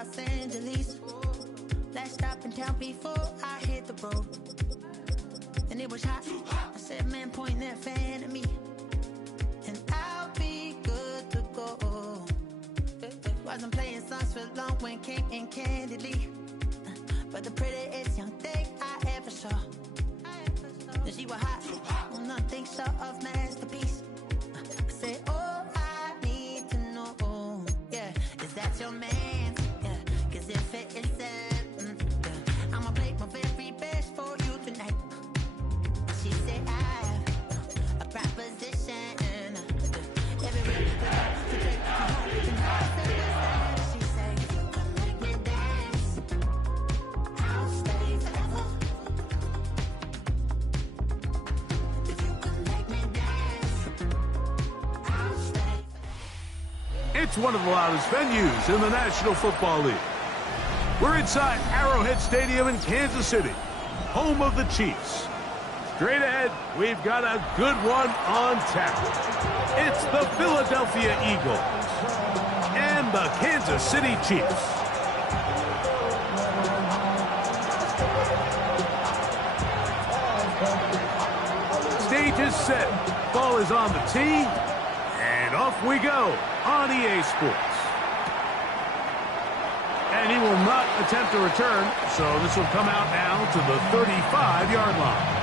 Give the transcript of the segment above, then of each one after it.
Los Angeles. Last stop in town before I hit the road. And it was hot. I said, man, point that fan at me. And I'll be good to go. Wasn't playing songs for long when came in candidly. But the prettiest young thing I ever saw. And she was hot. Well, nothing short of masterpiece. I said, oh, I need to know. Yeah, is that your man? Yeah, cause if it isn't, I'ma play my very best for you tonight. She said, I have a proposition. Everywhere we go, to take you home tonight. She said, if you can make me dance, I'll stay forever. If you can make me dance, I'll stay. It's one of the loudest venues in the National Football League. We're inside Arrowhead Stadium in Kansas City, home of the Chiefs. Straight ahead, we've got a good one on tap. It's the Philadelphia Eagles and the Kansas City Chiefs. Stage is set, ball is on the tee, and off we go on EA Sports. And he will not attempt a return, so this will come out now to the 35-yard line.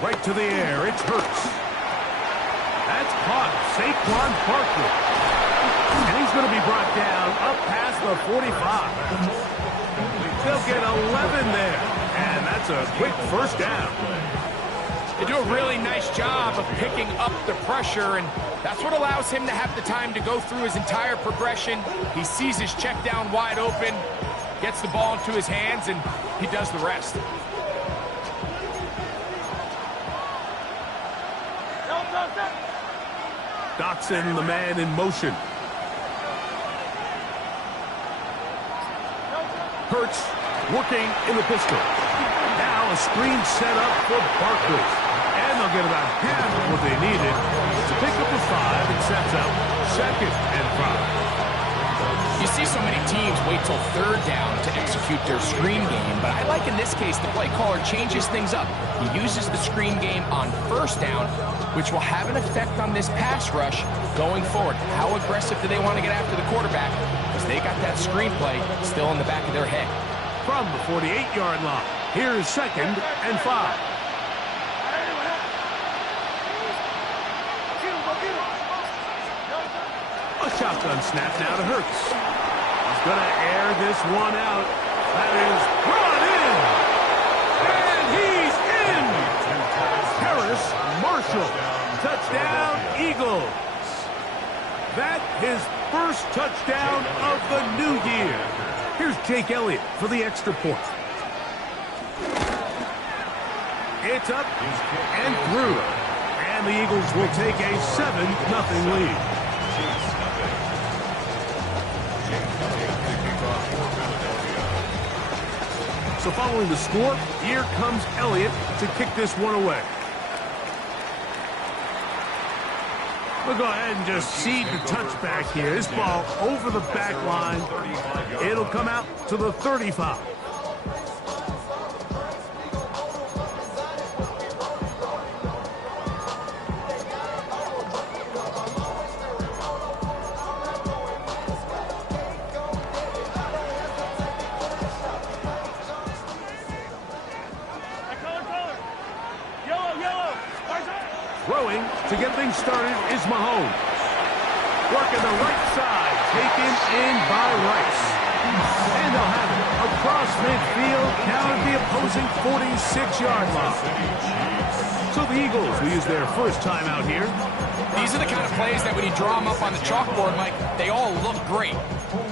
Right to the air, it's Hurts. That's caught, Saquon Barkley. And he's going to be brought down up past the 45. They'll get 11 there, and that's a quick first down. They do a really nice job of picking up the pressure, and that's what allows him to have the time to go through his entire progression. He sees his check down wide open, gets the ball into his hands, and he does the rest. Dotson, the man in motion. Hurts working in the pistol. Now a screen set up for Barkley. And they'll get about half of what they needed to pick up a 5 and sets up 2nd and 5. You see so many teams wait till 3rd down to execute their screen game, but I like in this case the play caller changes things up. He uses the screen game on 1st down, which will have an effect on this pass rush going forward. How aggressive do they want to get after the quarterback? Because they got that screen play still in the back of their head. From the 48-yard line, here's 2nd and 5. A shotgun snap now to Hurts. He's going to air this one out. That is brought in. And he's in. Harris Marshall. Touchdown, Eagles. That his first touchdown of the new year. Here's Jake Elliott for the extra point. It's up and through. And the Eagles will take a 7-0 lead. So following the score, here comes Elliott to kick this one away. We'll go ahead and just seed the touchback here. This ball over the back line. It'll come out to the 35. Throwing to get things started is Mahomes. Working the right side, taken in by Rice. And they'll have it. A across midfield, down at the opposing 46-yard line. So the Eagles will use their first time out here. These are the kind of plays that when you draw them up on the chalkboard, Mike, they all look great.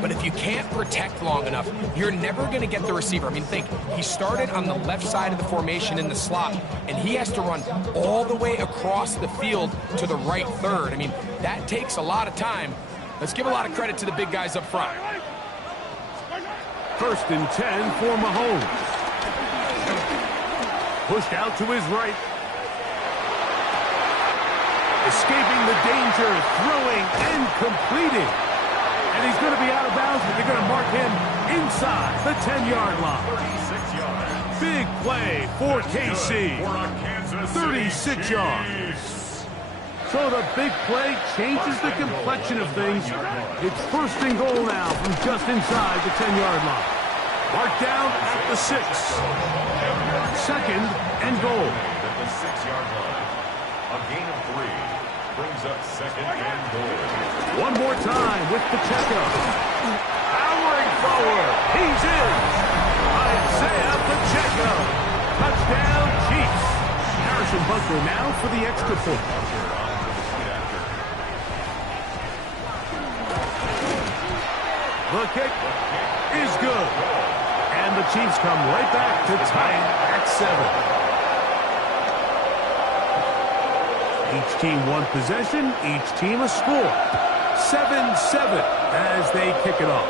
But if you can't protect long enough, you're never going to get the receiver. I mean, think, he started on the left side of the formation in the slot, and he has to run all the way across the field to the right third. I mean, that takes a lot of time. Let's give a lot of credit to the big guys up front. 1st and 10 for Mahomes. Pushed out to his right. Escaping the danger, throwing and completing. And he's going to be out of bounds, but they're going to mark him inside the 10-yard line. 36 yards. Big play for KC. 36 yards. So the big play changes the complexion of things. It's 1st and goal now from just inside the 10-yard line. Marked down at the 6. 2nd and goal. At the 6-yard line. A gain of 3 brings up 2nd and goal. One more time with Pacheco. Powering forward. He's in. Isaiah Pacheco. Touchdown, Chiefs. Harrison Butker now for the extra point. The kick is good. And the Chiefs come right back to tie it at 7. Each team one possession, each team a score. 7-7 as they kick it off.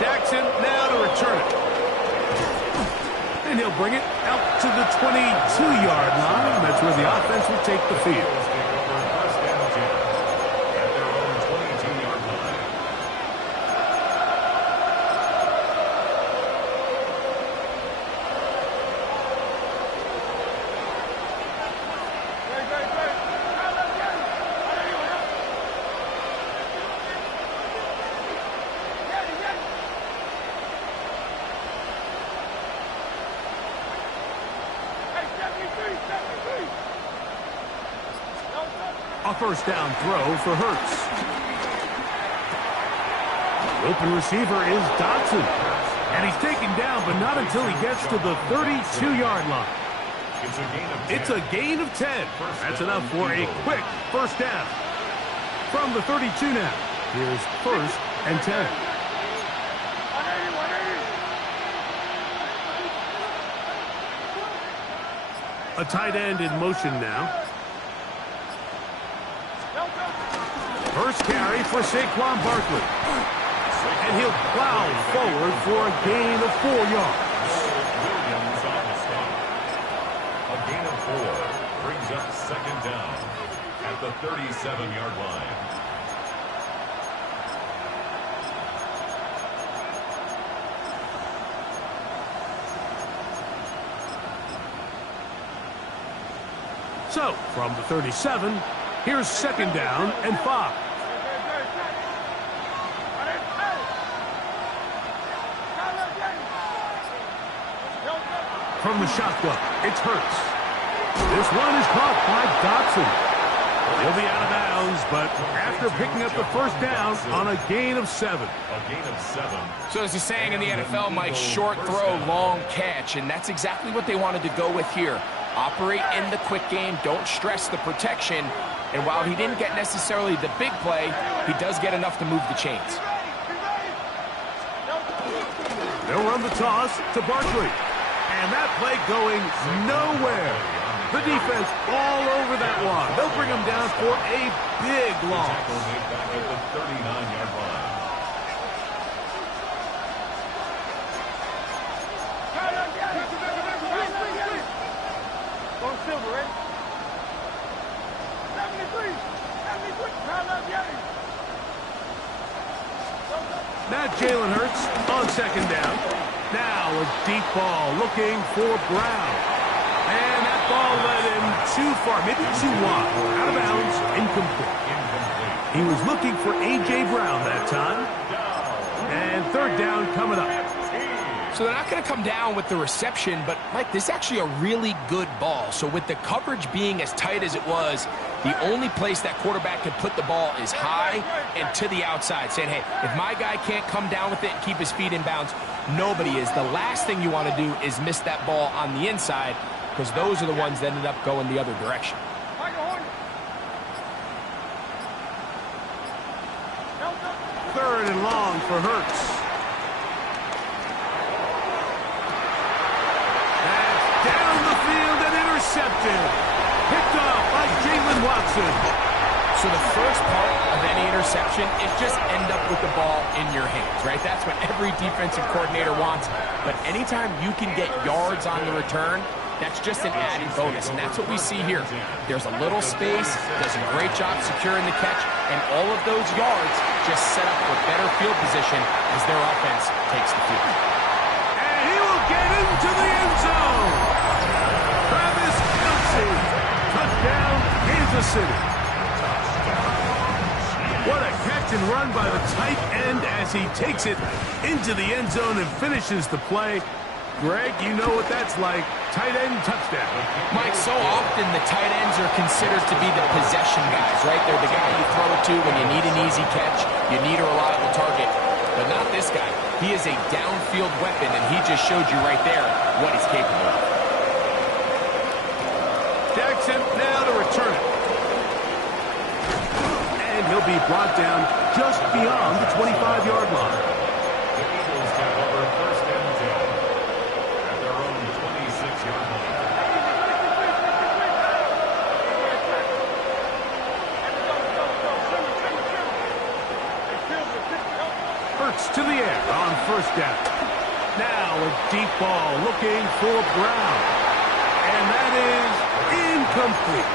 Jackson now to return it. And he'll bring it out to the 22-yard line. That's where the offense will take the field. A 1st down throw for Hurts. The open receiver is Dotson. And he's taken down, but not until he gets to the 32-yard line. It's a gain of 10. That's enough for a quick 1st down. From the 32 now, here's 1st and 10. A tight end in motion now. First carry for Saquon Barkley. And he'll plow forward for a gain of 4 yards. A gain of 4 brings up 2nd down at the 37-yard line. So, from the 37, here's 2nd down and 5. From the shotgun, it's Hurts. This one is caught by Dotson. He'll be out of bounds, but after picking up the 1st down on a gain of 7. A gain of 7. So as a saying in the NFL, Mike, short throw, long catch, and that's exactly what they wanted to go with here. Operate in the quick game, don't stress the protection, and while he didn't get necessarily the big play, he does get enough to move the chains. They'll run the toss to Barkley. And that play going nowhere. The defense all over that one. They'll bring him down for a big loss. Back at the 39-yard line. Now Jalen Hurts on 2nd down. Now a deep ball looking for Brown. And that ball led him too far, maybe too wide. Out of bounds, incomplete. He was looking for A.J. Brown that time. And 3rd down coming up. So they're not going to come down with the reception, but, Mike, this is actually a really good ball. So with the coverage being as tight as it was, The only place that quarterback can put the ball is high and to the outside, saying, hey, if my guy can't come down with it and keep his feet in bounds, nobody is. The last thing you want to do is miss that ball on the inside, because those are the ones that ended up going the other direction. Third and long for Hurts. That's down the field and intercepted. Picked off by Jaylen Watson. So the first part of any interception is just end up with the ball in your hands, right? That's what every defensive coordinator wants. But anytime you can get yards on the return, that's just an added bonus, and that's what we see here. There's a little space, does a great job securing the catch, and all of those yards just set up for better field position as their offense takes the field. And he will get into the end zone. Travis Kelce, touchdown, Kansas City. What a catch and run by the tight end as he takes it into the end zone and finishes the play. Greg, you know what that's like. Tight end touchdown. Mike, so often the tight ends are considered to be the possession guys, right? They're the guy you throw it to when you need an easy catch, you need a reliable target. But not this guy. He is a downfield weapon, and he just showed you right there what he's capable of. Jackson now to return it. And he'll be brought down just beyond the 25-yard line. The Eagles have over first and 10 at their own 26-yard line. Hurts to the air on first down. Now a deep ball looking for Brown. And that is incomplete.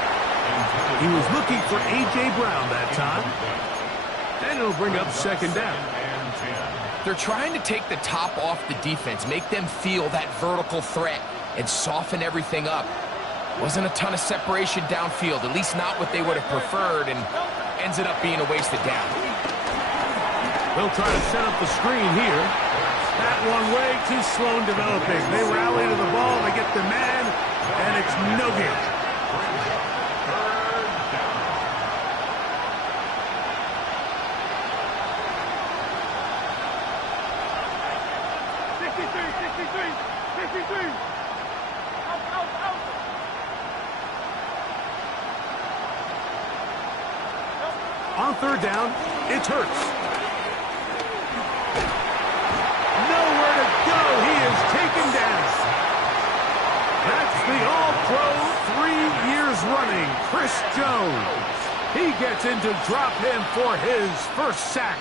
He was looking for A.J. Brown that time. And it'll bring up second down. They're trying to take the top off the defense, make them feel that vertical threat, and soften everything up. Wasn't a ton of separation downfield, at least not what they would have preferred, and ends it up being a wasted down. They'll try to set up the screen here. That one way too slow in developing. They rally to the ball, they get the man, and it's no gain. On third down, it's Hurts. Nowhere to go. He is taken down. That's the All-Pro 3 years running, Chris Jones. He gets in to drop him for his first sack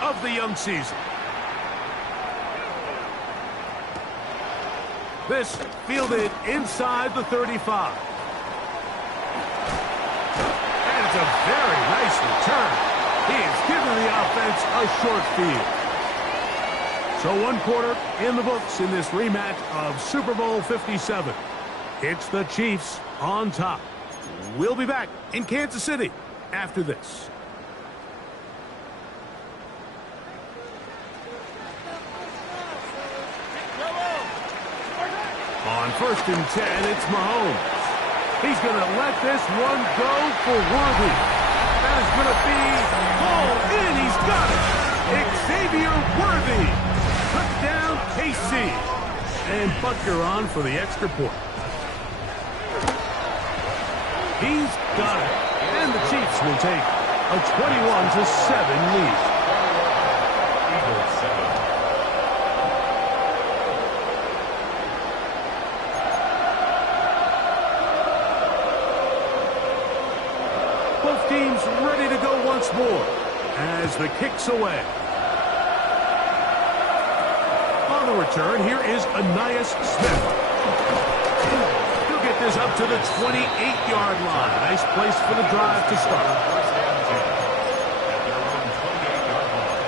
of the young season. This fielded inside the 35. And it's a very nice return. He has given the offense a short field. So one quarter in the books in this rematch of Super Bowl 57. It's the Chiefs on top. We'll be back in Kansas City after this. On first and 10, it's Mahomes. He's going to let this one go for Worthy. That is going to be hauled in. He's got it. Xavier Worthy. Touchdown, KC. And Butker on for the extra point. He's got it. And the Chiefs will take a 21-7 lead. Eagles 7. Both teams ready to go once more as the kick's away. On the return, here is Ainias Smith. He'll get this up to the 28-yard line. Nice place for the drive to start. First and 10 at their own 28-yard line.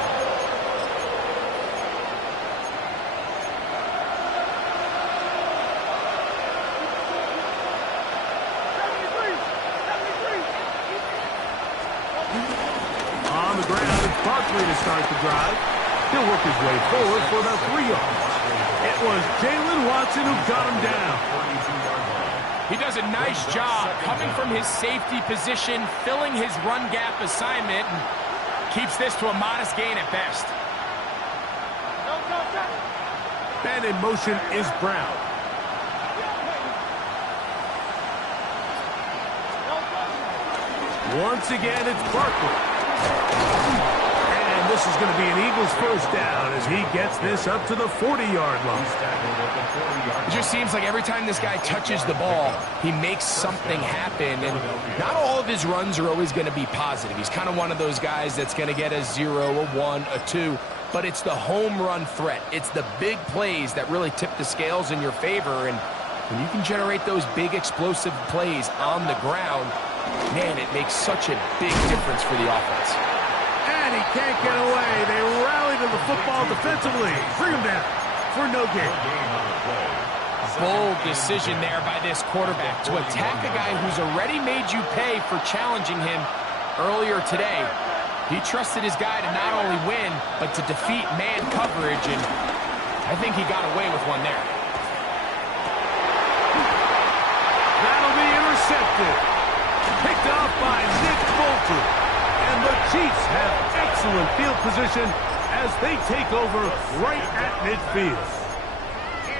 On the ground, it's Barkley to start the drive. He'll work his way forward for about 3 yards. It was Jaylen Watson who got him down. 42-yard line. He does a nice job coming from his safety position, filling his run gap assignment, and keeps this to a modest gain at best. And in motion is Brown. Once again, it's Barkley. And this is going to be an Eagles first down as he gets this up to the 40-yard line. It just seems like every time this guy touches the ball, he makes something happen. And not all of his runs are always going to be positive. He's kind of one of those guys that's going to get a 0, a 1, a 2. But it's the home run threat. It's the big plays that really tip the scales in your favor. And when you can generate those big explosive plays on the ground, man, it makes such a big difference for the offense. And he can't get away. They rally to the football defensively. Bring him down for no gain. Bold decision there by this quarterback to attack a guy who's already made you pay for challenging him earlier today. He trusted his guy to not only win, but to defeat man coverage, and I think he got away with one there. That'll be intercepted. Picked off by Nick Bolton. And the Chiefs have excellent field position as they take over right at midfield.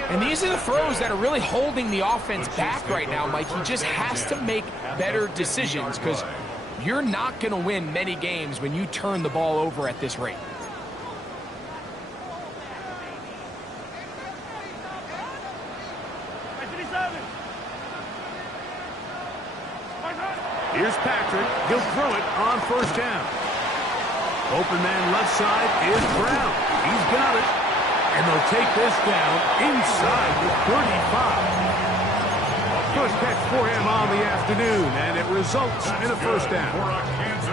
And these are the throws that are really holding the offense back right now, Mike. He just has to make better decisions because you're not going to win many games when you turn the ball over at this rate. Here's Patrick. He'll throw it on first down. Open man left side is Brown. He's got it. And they'll take this down inside the 35. Push catch for him on the afternoon, and it results in a first down.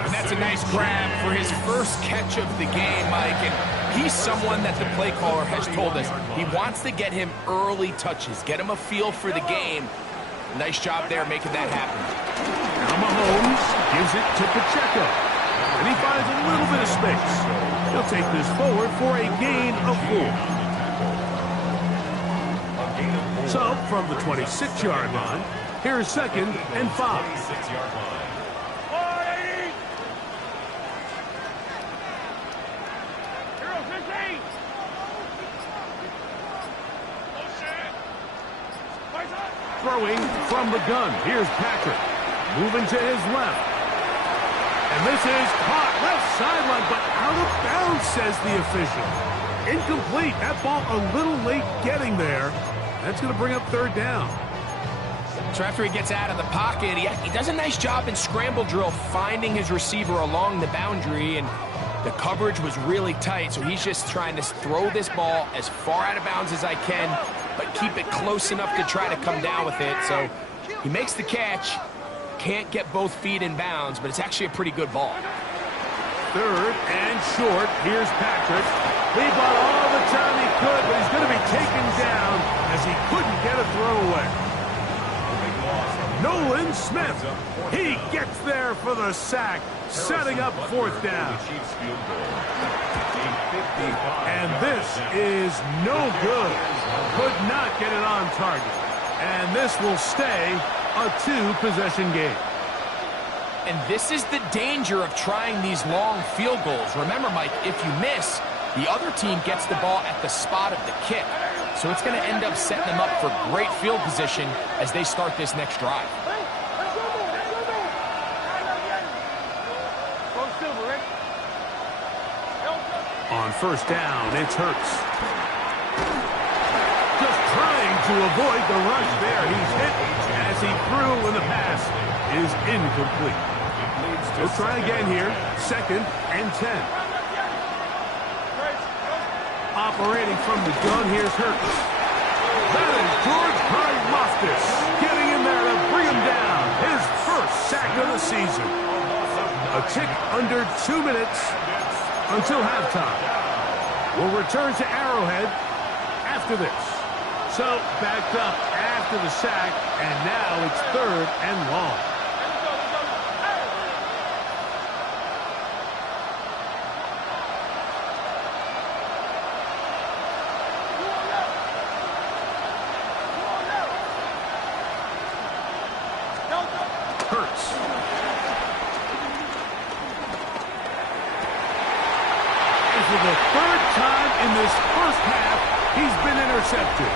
And that's a nice grab for his first catch of the game, Mike. And he's someone that the play caller has told us he wants to get him early touches, get him a feel for the game. Nice job there making that happen. Now Mahomes gives it to Pacheco. And he finds a little bit of space. He'll take this forward for a gain of 4. So, from the 26-yard line, here's 2nd and 5. Throwing from the gun. Here's Patrick. Moving to his left. And this is caught left sideline, but out of bounds, says the official. Incomplete. That ball a little late getting there. That's going to bring up 3rd down. So after he gets out of the pocket, he does a nice job in scramble drill finding his receiver along the boundary, and the coverage was really tight, so he's just trying to throw this ball as far out of bounds as I can, but keep it close enough to try to come down with it. So he makes the catch, can't get both feet in bounds, but it's actually a pretty good ball. 3rd and short. Here's Patrick. He bought all the time he could, but he's going to be taken down as he couldn't get a throw away. Nolan Smith. He gets there for the sack, setting up 4th down. And this is no good. Could not get it on target. And this will stay a 2-possession game. And this is the danger of trying these long field goals. Remember, Mike, if you miss, the other team gets the ball at the spot of the kick. So it's going to end up setting them up for great field position as they start this next drive. On first down, it's Hurts. Just trying to avoid the rush there. He's hit as he threw when the pass is incomplete. He'll try again here. 2nd and 10. Operating from the gun, here's Hurts. That is George Karlaftis getting in there to bring him down. His first sack of the season. A tick under 2 minutes until halftime. We'll return to Arrowhead after this. So, backed up after the sack, and now it's 3rd and long. Hurts. And for the third time in this first half, he's been intercepted.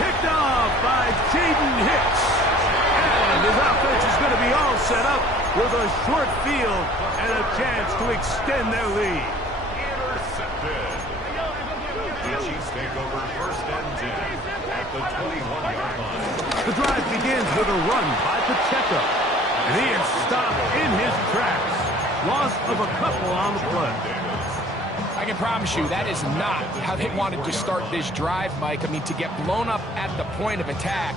Picked off by Jaden Hicks. And his offense is going to be all set up with a short field and a chance to extend their lead. Intercepted. The Chiefs take over 1st and 10 at the 21-yard line. The drive begins with a run by Pacheco. And he is stopped in his tracks. Loss of a couple on the play. I can promise you that is not how they wanted to start this drive, Mike. I mean, to get blown up at the point of attack,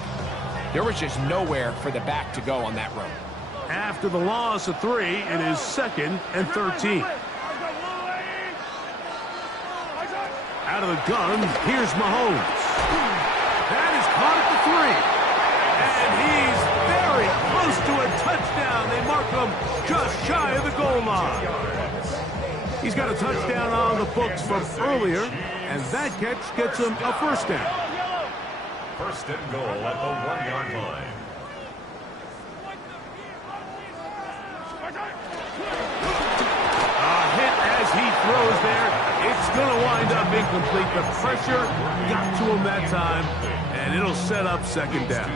there was just nowhere for the back to go on that run. After the loss of 3, it is 2nd and 13. Out of the gun, here's Mahomes. That is caught at the 3. And he's very close to a touchdown. They mark him just shy of the goal line. He's got a touchdown on the books from earlier, and that catch gets him a 1st down. 1st and goal at the 1-yard line. As he throws there, it's going to wind up incomplete. The pressure got to him that time, and it'll set up 2nd down.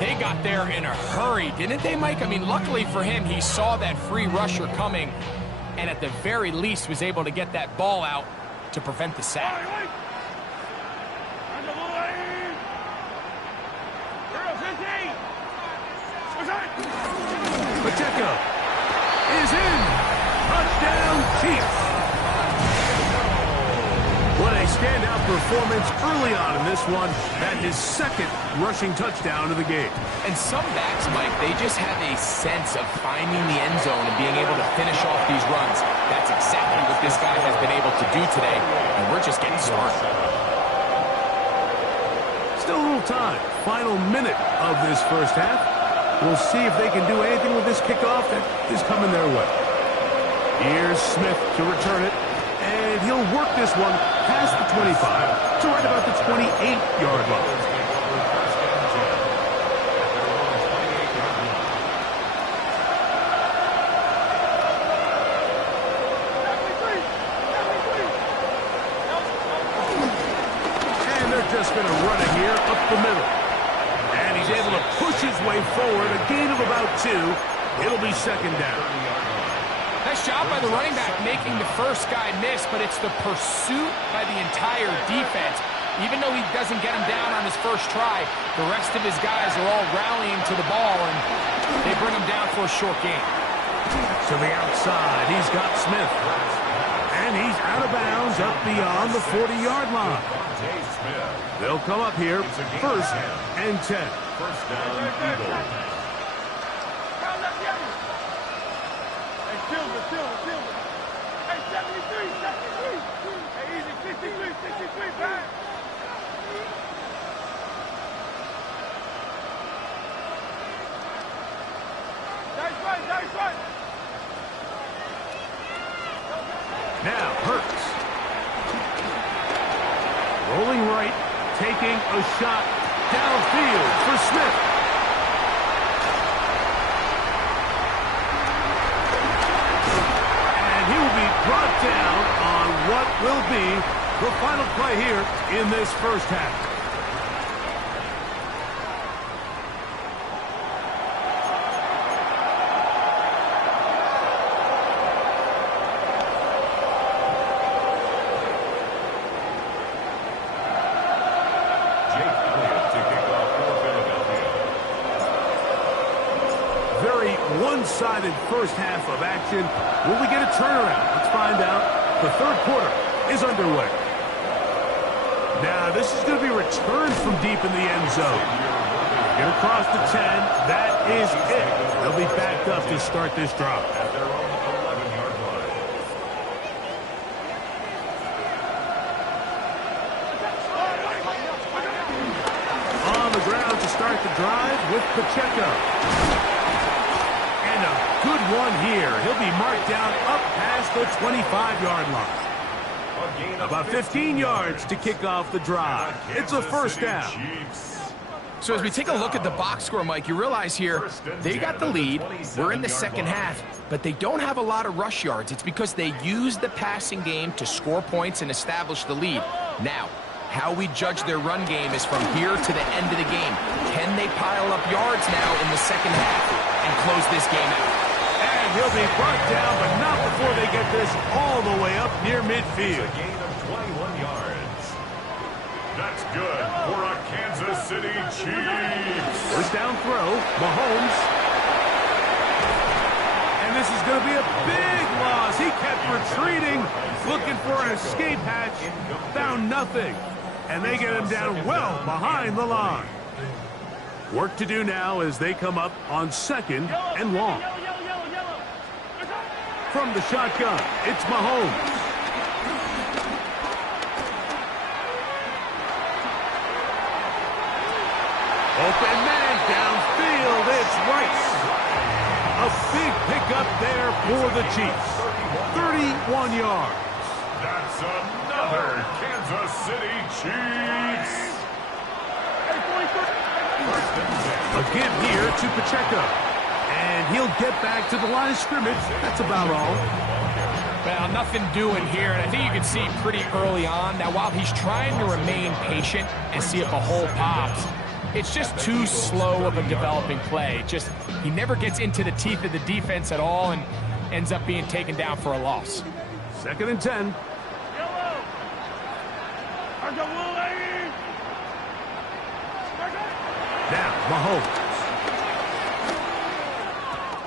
They got there in a hurry, didn't they, Mike? I mean, luckily for him, he saw that free rusher coming, and at the very least was able to get that ball out to prevent the sack. Pacheco is in. Touchdown, Chiefs. What a standout performance early on in this one. That is 2nd rushing touchdown of the game. And some backs, Mike, they just have a sense of finding the end zone and being able to finish off these runs. That's exactly what this guy has been able to do today, and we're just getting started. Still a little time. Final minute of this first half. We'll see if they can do anything with this kickoff that is coming their way. Here's Smith to return it, and he'll work this one past the 25 to right about the 28-yard line. And they're just going to run it here up the middle. And he's able to push his way forward, a gain of about 2. It'll be 2nd down. Nice job by the running back making the first guy miss, but it's the pursuit by the entire defense. Even though he doesn't get him down on his first try, the rest of his guys are all rallying to the ball, and they bring him down for a short gain. To the outside, he's got Smith. And he's out of bounds up beyond the 40-yard line. They'll come up here 1st and 10. 1st down, Eagles. Hey, 73, 73. Hey, easy, 63, 63, back. Nice run. Now Hurts. Rolling right, taking a shot downfield for Smith. Brought down on what will be the final play here in this first half. Jake Elliott to kick off for Philadelphia. Very one-sided first half of action. Will we get a turnaround? Let's find out. The 3rd quarter is underway. Now, this is going to be returned from deep in the end zone. Get across the 10. That is it. They'll be backed up to start this drive. At their own 11-yard line. On the ground to start the drive with Pacheco. And a good one here. He'll be marked down up past the 25-yard line. About 15 yards to kick off the drive. It's a 1st down. So as we take a look at the box score, Mike, you realize here they got the lead. We're in the second half, but they don't have a lot of rush yards. It's because they use the passing game to score points and establish the lead. Now, how we judge their run game is from here to the end of the game. Can they pile up yards now in the second half and close this game out? And he'll be brought down, but not before they get this all the way up near midfield. A gain of 21 yards. That's good for a Kansas City Chiefs. First down throw, Mahomes. And this is going to be a big loss. He kept retreating, looking for an escape hatch, found nothing. And they get him down well behind the line. Work to do now as they come up on 2nd and long. From the shotgun, it's Mahomes. Open man downfield, it's Rice. A big pickup there for the Chiefs. 31 yards. That's another Kansas City Chiefs. A give here to Pacheco. And he'll get back to the line of scrimmage. That's about all. Well, nothing doing here, and I think you can see pretty early on. Now, while he's trying to remain patient and see if a hole pops, it's just too slow of a developing play. He never gets into the teeth of the defense at all and ends up being taken down for a loss. 2nd and 10. Now, Mahomes.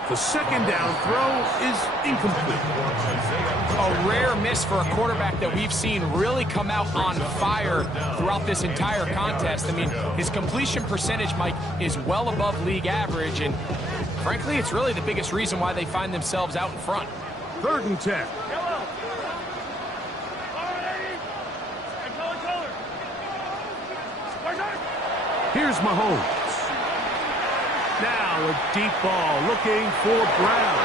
The 2nd down throw is incomplete. A rare miss for a quarterback that we've seen really come out on fire throughout this entire contest. I mean, his completion percentage, Mike, is well above league average, and frankly, it's really the biggest reason why they find themselves out in front. 3rd and 10. Here's Mahomes. Now a deep ball looking for Brown.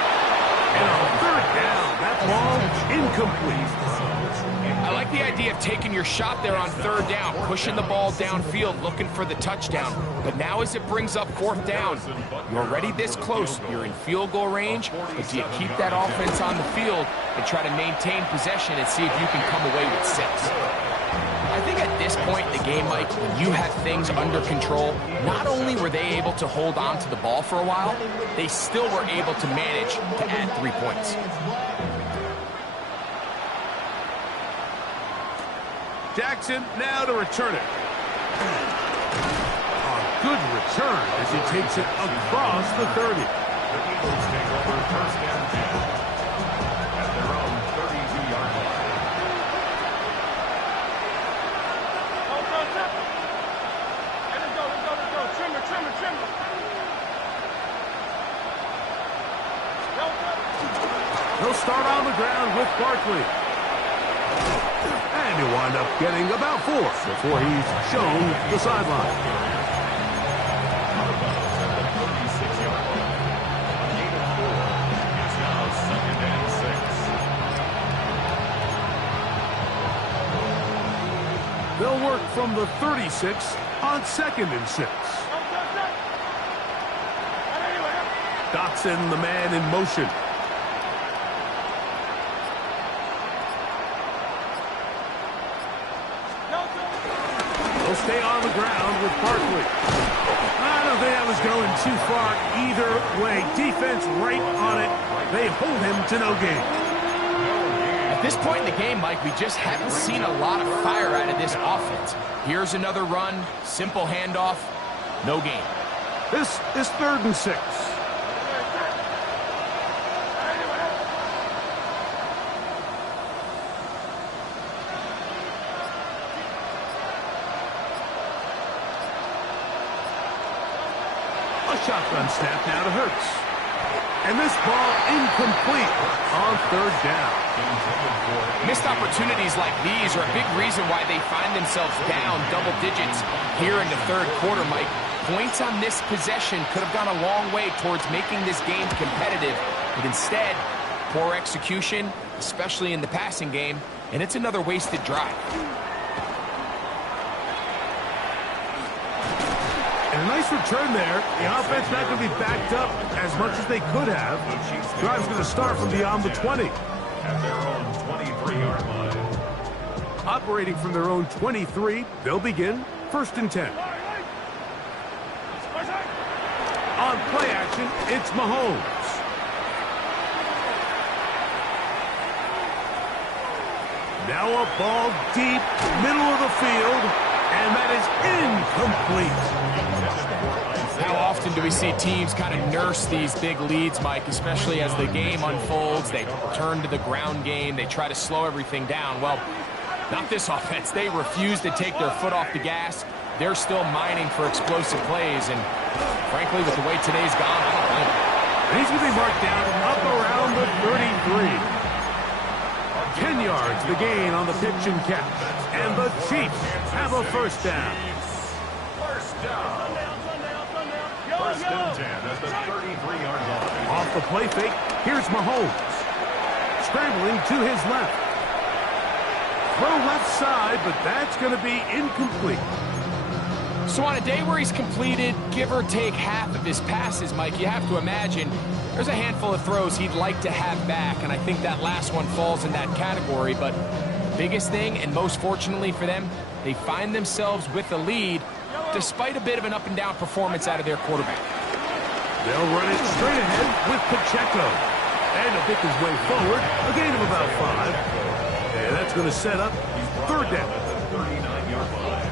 And on 3rd down, that ball incomplete. I like the idea of taking your shot there on 3rd down, pushing the ball downfield, looking for the touchdown. But now as it brings up 4th down, you're already this close. You're in field goal range, but do you keep that offense on the field and try to maintain possession and see if you can come away with 6? I think at this point in the game, Mike, when you have things under control, not only were they able to hold on to the ball for a while, they still were able to manage to add 3 points. Jackson now to return it. A good return as he takes it across the 30. The Eagles take over 1st and 10 at their own 32-yard line. He'll start on the ground with Barkley. And he'll wind up getting about 4 before he's shown the sideline. It's now 2nd and 6. They'll work from the 36 on 2nd and 6. Dotson, the man in motion. He'll stay on the ground with Barkley. I don't think that was going too far either way. Defense right on it. They hold him to no gain. At this point in the game, Mike, we just haven't seen a lot of fire out of this offense. Here's another run, simple handoff, no gain. This is 3rd and 6. A shotgun snap now to Hurts. And this ball incomplete on 3rd down. Missed opportunities like these are a big reason why they find themselves down double digits here in the 3rd quarter, Mike. Points on this possession could have gone a long way towards making this game competitive, but instead, poor execution, especially in the passing game, and it's another wasted drive. And Nice return there. The offense not going to be backed up as much as they could have. Drive's going to start from beyond the 20. At their own 23-yard line. Operating from their own 23, they'll begin 1st and 10. On play action, it's Mahomes. Now a ball deep, middle of the field, and that is incomplete. How often do we see teams kind of nurse these big leads, Mike, especially as the game unfolds? They turn to the ground game. They try to slow everything down. Well, not this offense. They refuse to take their foot off the gas. They're still mining for explosive plays, and frankly, with the way today's gone, I don't blame them. And he's going to be marked down up around the 33. 10 yards, the gain on the pitch and catch. And the Chiefs have a first down. First down. First and 10 at the 33-yard line. Off the play fake, here's Mahomes. Scrambling to his left. Throw left side, but that's going to be incomplete. So on a day where he's completed, give or take half of his passes, Mike, you have to imagine there's a handful of throws he'd like to have back, and I think that last one falls in that category. But biggest thing, and most fortunately for them, they find themselves with the lead despite a bit of an up-and-down performance out of their quarterback. They'll run it straight ahead with Pacheco. And he'll pick his way forward, a gain of about 5. And that's going to set up 3rd down. At the 39-yard line.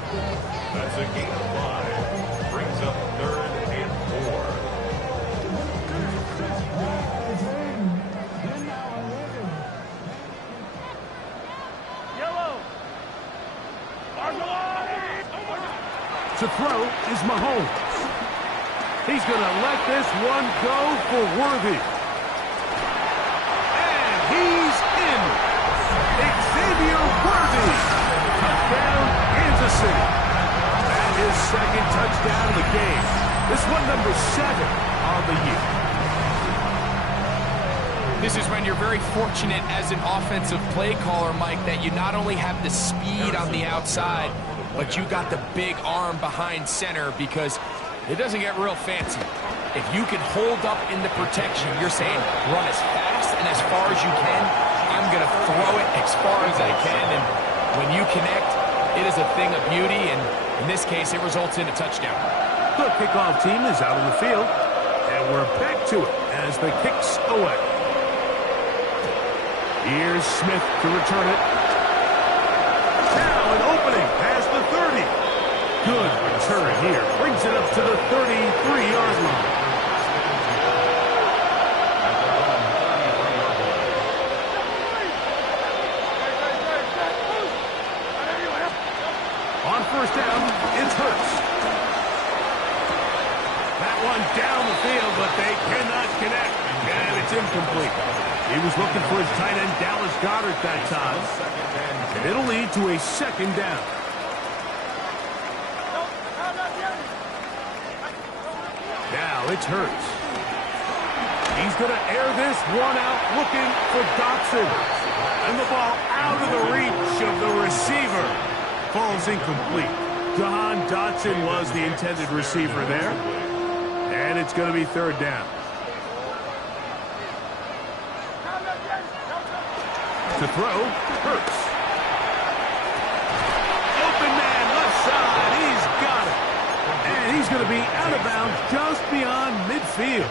That's a gain of 5. Brings up 3rd and 4. Yellow. To throw is Mahomes. He's going to let this one go for Worthy. And he's in. Xavier Worthy. Touchdown, Kansas City. That is 2nd touchdown of the game. This one number 7 on the year. This is when you're very fortunate as an offensive play caller, Mike, that you not only have the speed on the outside, but you got the big arm behind center, because it doesn't get real fancy. If you can hold up in the protection, you're saying run as fast and as far as you can. I'm going to throw it as far as I can, and when you connect, it is a thing of beauty, and in this case, it results in a touchdown. The kickoff team is out on the field, and we're back to it as the kick's away. Here's Smith to return it. Now an opening past the 30. Good return here. Brings it up to the 33-yard line. On 1st down, it's Hurts. That one down the field, but they cannot connect. And it's incomplete. He was looking for his tight end, Dallas Goedert, that time. And it'll lead to a 2nd down. Now it's Hurts. He's going to air this one out, looking for Dotson. And the ball out of the reach of the receiver. Falls incomplete. Jahan Dotson was the intended receiver there. And it's going to be 3rd down. To throw, Hurts. Open man, left side, he's got it. And he's going to be out of bounds just beyond midfield.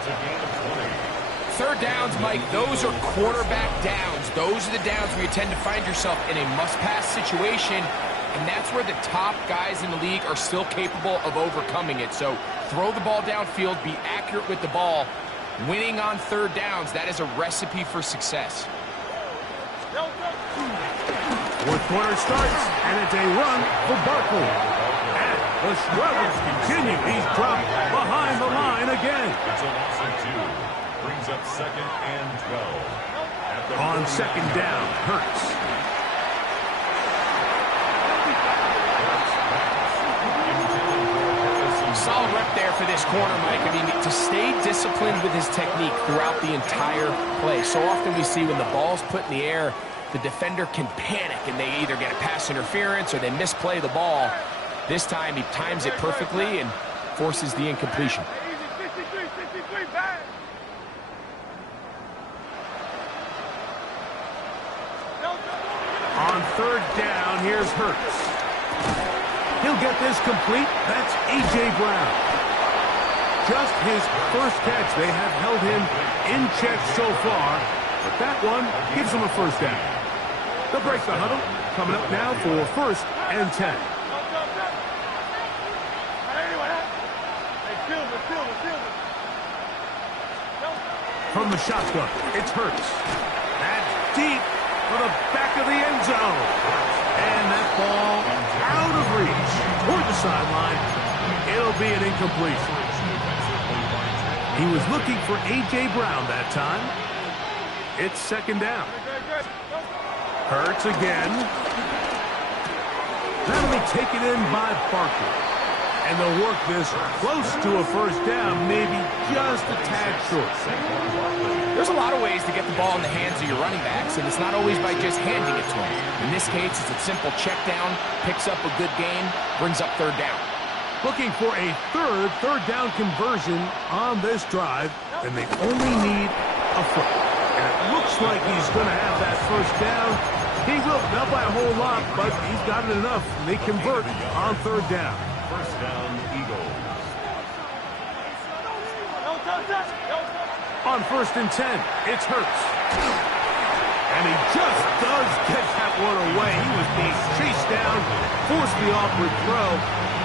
3rd downs, Mike, those are quarterback downs. Those are the downs where you tend to find yourself in a must-pass situation, and that's where the top guys in the league are still capable of overcoming it. So throw the ball downfield, be accurate with the ball. Winning on 3rd downs, that is a recipe for success. 4th quarter starts, and it's a run for Barkley. And the struggles continue. He's dropped behind the line again. It's a loss of 2. Brings up 2nd and 12. On 2nd down, Hurts. Solid rep there for this corner, Mike. I mean, to stay disciplined with his technique throughout the entire play. So often we see when the ball's put in the air, the defender can panic and they either get a pass interference or they misplay the ball. This time he times it perfectly, and forces the incompletion. Hey, easy, 63, bang. On third down, here's Hurts. He'll get this complete. That's A.J. Brown. Just his first catch. They have held him in check so far, but that one gives him a first down. They'll break the huddle. Coming up now for 1st and 10. From the shotgun, it's Hurts. That's deep for the back of the end zone. And that ball out of reach toward the sideline. It'll be an incompletion. He was looking for A.J. Brown that time. It's 2nd down. Hurts again. That'll be taken in by Barker. And they'll work this close to a first down, maybe just a tad short. There's a lot of ways to get the ball in the hands of your running backs, and it's not always by just handing it to them. In this case, it's a simple check down, picks up a good gain, brings up 3rd down. Looking for a third down conversion on this drive, and they only need a foot. And it looks like he's going to have that first down. He will, not by a whole lot, but he's got it enough. They convert on 3rd down. First down, Eagles. On 1st and 10, it's Hurts. And he just does get that one away. He was being chased down, forced the awkward throw.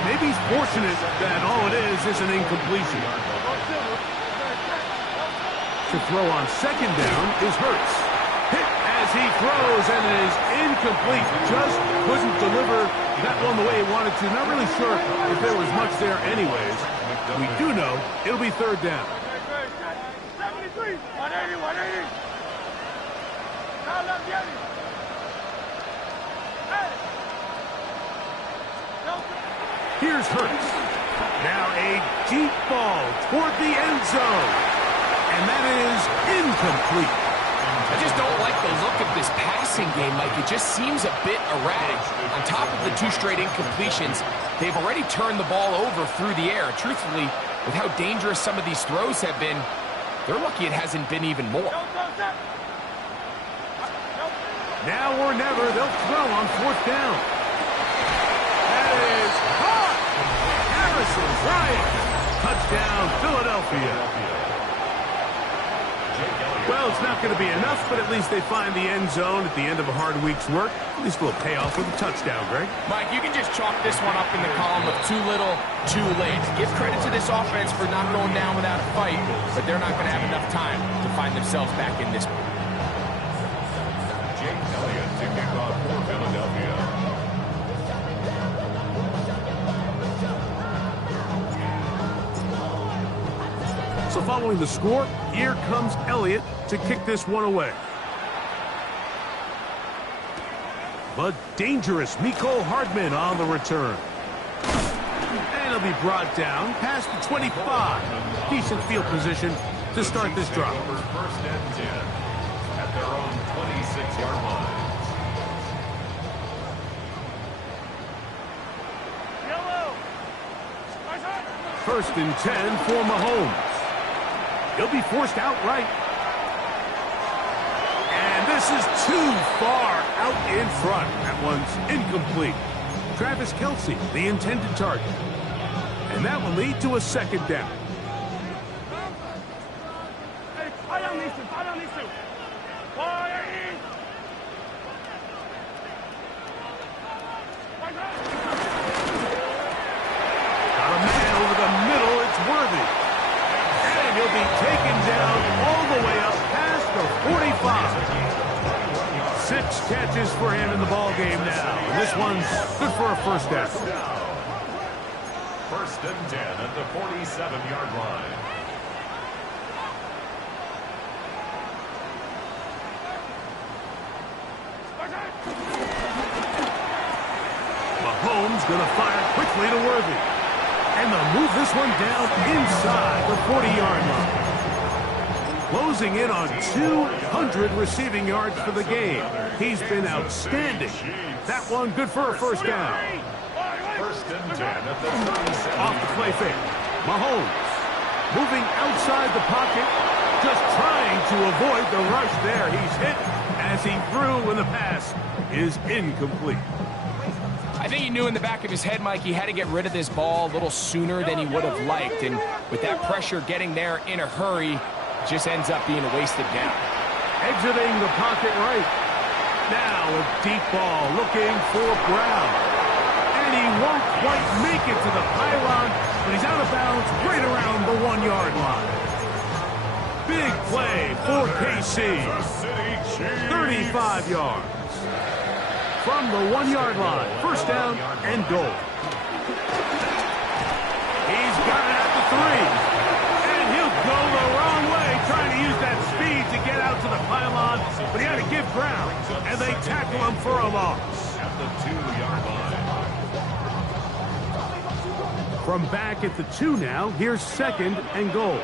Maybe he's fortunate that all it is an incompletion. To throw on 2nd down is Hurts. Hit as he throws, and it is incomplete. Just couldn't deliver that one the way he wanted to. Not really sure if there was much there anyways. We do know it'll be 3rd down. 73, 180, 180. Now left, Yeti. Hey. Here's Hurts. Now a deep ball toward the end zone. And that is incomplete. I just don't like the look of this passing game, Mike. It just seems a bit erratic. On top of the 2 straight incompletions, they've already turned the ball over through the air. Truthfully, with how dangerous some of these throws have been, they're lucky it hasn't been even more. Now or never, they'll throw on 4th down. That is caught! Harrison Bryant. Touchdown, Philadelphia. Well, it's not going to be enough, but at least they find the end zone at the end of a hard week's work. At least a little payoff with a touchdown, Greg. Mike, you can just chalk this one up in the column of too little, too late. Give credit to this offense for not going down without a fight, but they're not going to have enough time to find themselves back in this. Jake Elliott to kick off for Philadelphia. So following the score, here comes Elliott to kick this one away. But dangerous Mecole Hardman on the return. And he'll be brought down past the 25. Decent field position to start this drive. 1st and 10 at their own 26-yard line. Yellow. 1st and 10 for Mahomes. He'll be forced outright. And this is too far out in front. That one's incomplete. Travis Kelce, the intended target. And that will lead to a 2nd down. Hey, fight on these two. 180. Got a man over the middle. It's Worthy. And he'll be taken down all the way up past the 45. 6 catches for him in the ball game now. And this one's good for a first down. 1st and 10 at the 47-yard line. Mahomes going to fire quickly to Worthy. And they'll move this one down inside the 40-yard line. Closing in on 200 receiving yards for the game. He's been outstanding. That one good for a first down. 1st and 10 at the 37. Off the play fake. Mahomes moving outside the pocket, just trying to avoid the rush there. He's hit as he threw when the pass is incomplete. I think he knew in the back of his head, Mike, he had to get rid of this ball a little sooner than he would have liked. And with that pressure getting there in a hurry, it just ends up being a wasted down. Exiting the pocket right. Now a deep ball looking for Brown. And he won't quite make it to the pylon, but he's out of bounds right around the 1-yard line. Big play for KC. 35 yards. From the 1-yard line, first down and goal. He's got it at the 3. And he'll go the wrong way, trying to use that speed to get out to the pylon, but he had to give ground, and they tackle him for a loss. At the 2-yard line. From back at the 2 now, here's second and goal.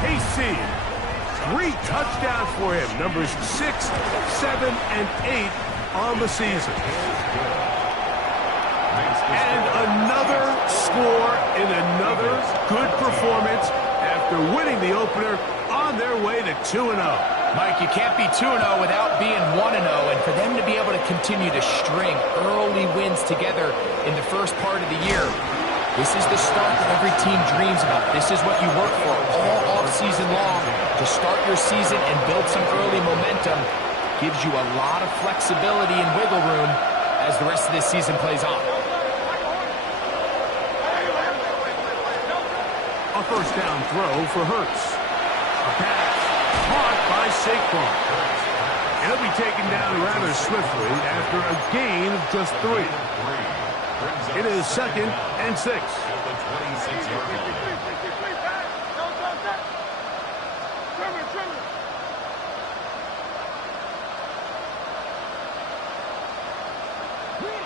KC. 3 touchdowns for him. Numbers 6, 7, and 8 on the season. And another score in another good performance after winning the opener on their way to 2-0. Mike, you can't be 2-0 without being 1-0, and for them to be able to continue to string early wins together in the first part of the year, this is the start that every team dreams about. This is what you work for all off-season long. To start your season and build some early momentum gives you a lot of flexibility and wiggle room as the rest of this season plays on. A first down throw for Hurts. A pass caught by Saquon. He'll be taken down rather swiftly after a gain of just 3. It is second and 6.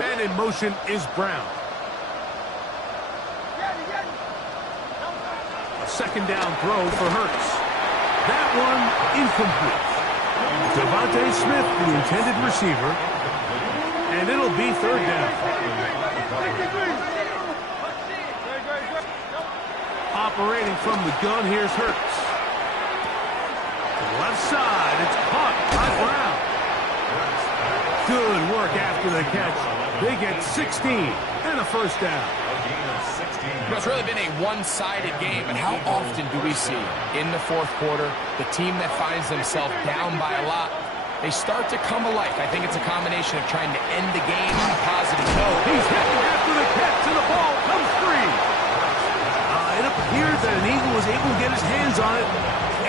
And in motion is Brown. A second down throw for Hurts. That one incomplete. Devontae Smith, the intended receiver. And it'll be third down. Operating from the gun, here's Hurts. To the left side, it's caught by Brown. Good work after the catch. They get 16 and a first down. It's really been a one-sided game, but how often do we see in the fourth quarter the team that finds themselves down by a lot, they start to come alive? I think it's a combination of trying to end the game on a positive note. He's heading after the catch, and the ball comes free. It appeared that an Eagle was able to get his hands on it,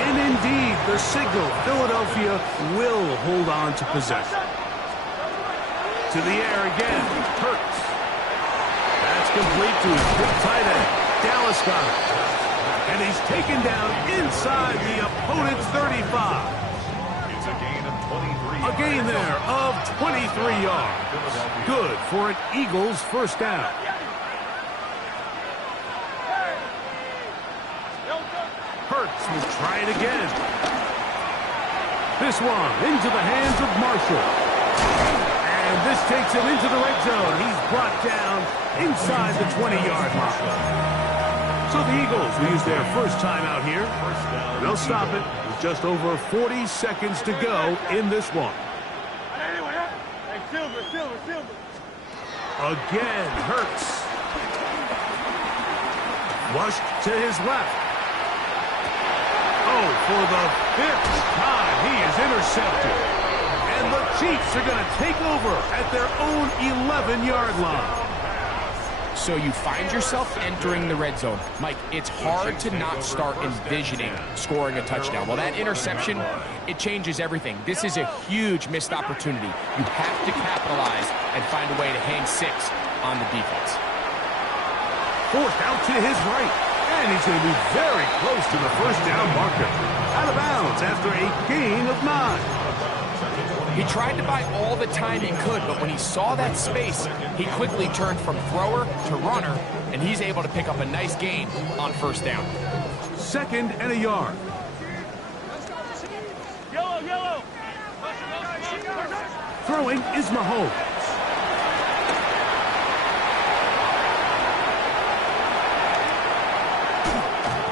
and indeed, the signal, Philadelphia will hold on to possession. To the air again, Hurts. That's complete to his big tight end, Dallas Goedert. And he's taken down inside the opponent's 35. It's a gain of 23. A gain there of 23 yards. Good for an Eagles first down. Hurts will try it again. This one into the hands of Marshall. And this takes him into the red zone. He's brought down inside the 20-yard line. So the Eagles will use their first time out here. They'll stop it with just over 40 seconds to go in this one. Again, Hurts. Flushed to his left. Oh, for the 5th time, he is intercepted. And the Chiefs are going to take over at their own 11-yard line. So you find yourself entering the red zone. Mike, it's hard to not start envisioning scoring a touchdown. Well, that interception, it changes everything. This is a huge missed opportunity. You have to capitalize and find a way to hang 6 on the defense. Forced out to his right. And he's going to be very close to the first down marker. Out of bounds after a gain of 9. He tried to buy all the time he could, but when he saw that space, he quickly turned from thrower to runner, and he's able to pick up a nice gain on first down. Second and a yard. Throwing is Mahomes.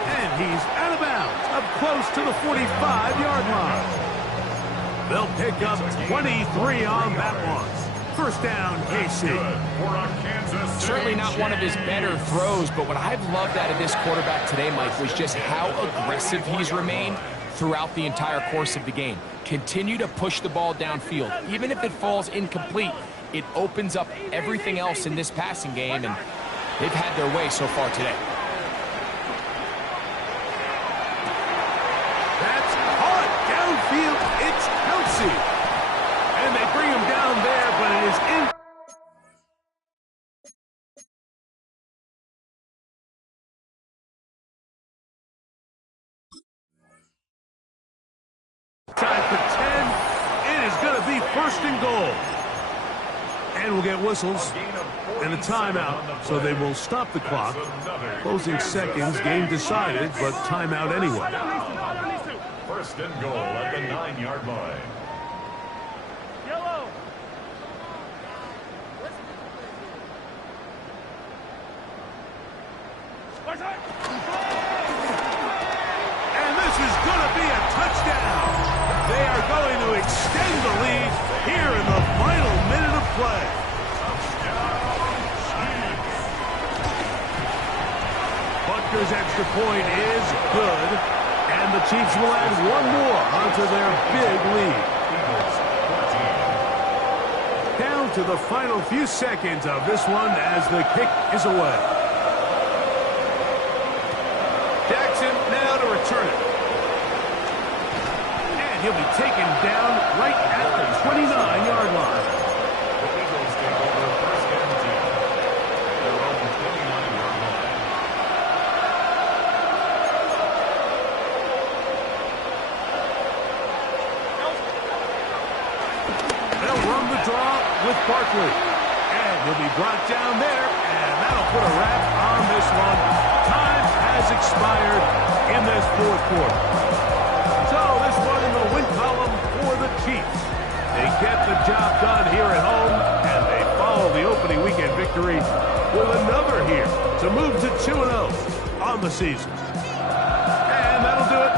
And he's out of bounds, up close to the 45-yard line. They'll pick up 23 on that one. First down, KC. Certainly not one of his better throws, but what I've loved out of this quarterback today, Mike, was just how aggressive he's remained throughout the entire course of the game. Continue to push the ball downfield. Even if it falls incomplete, it opens up everything else in this passing game, and they've had their way so far today. That's hard downfield. It's Kelsey. And they bring him down there, but it is in. Time for 10. It is going to be first and goal. And we'll get whistles and a timeout, so they will stop the clock. Closing seconds, game decided, but timeout anyway. First and goal at the 9-yard line. Yellow. And this is going to be a touchdown. They are going to extend the lead here in the final minute of play. Butker's extra point is good, and the Chiefs will add one more onto their big lead. Down to the final few seconds of this one as the kick is away. Jackson now to return it. And he'll be taken down right at the 29-yard line. The Eagles take over first and 10. Their own 29-yard line. They'll run the draw with Barkley. And he'll be brought down there, and that'll put a wrap on this one. Time has expired in this fourth quarter. So this one in the win column for the Chiefs. They get the job done here at home, and they follow the opening weekend victory with another here to move to 2-0 on the season. And that'll do it